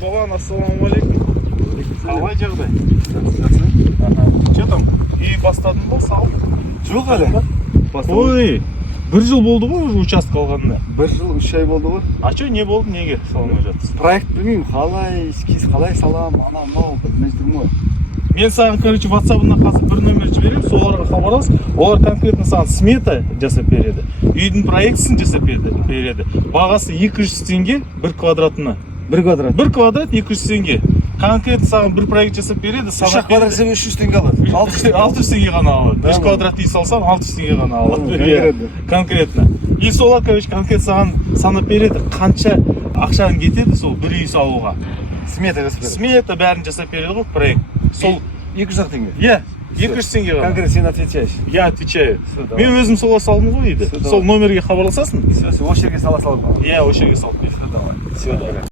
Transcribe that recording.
Ерболан, ассалаумағалейкум. Қалай жағдай? Че там? Үй бастадың ба, салып? Жоқ әлі. Ой, бір жыл болды ғой уже участка алғанына. 1 жыл 3 ай болды ғой. А че, не болды, неге салмай жатсыз? Проект білмеймін, қалай, эскиз қалай салам, ана мынау білмей тұрмын ғой. Мен саған, короче, WhatsApp-ына қазір бір номер жіберемін, соларға хабарлас. Олар конкретно саған смета жасап береді. Үйдің проектісін жасап береді. Бағасы 200 теңге 1 квадратына. 1 квадрат. 1 квадрат 200 теңге. Конкретно саған бір проект жасап береді. 3 квадрат 300 теңге алады. 600 теңге ғана алады. 5 квадрат үй салсаң 600 теңге ғана алады. Конкретно. И солар, короче, конкретно саған санап береді, қанша ақшаң кетеді сол бір үй салуға. Смета жасап береді. Смета бәрін жасап береді ғой проект. Сол 200 теңге. Иә, 200 теңге ғана. Конкретно сен отвечаешь. Я отвечаю. Мен өзім солай салдым ғой үйді. Сол номерге хабарласасың. Все, осы жерге сала салып. Иә, осы жерге салып. Все, давай.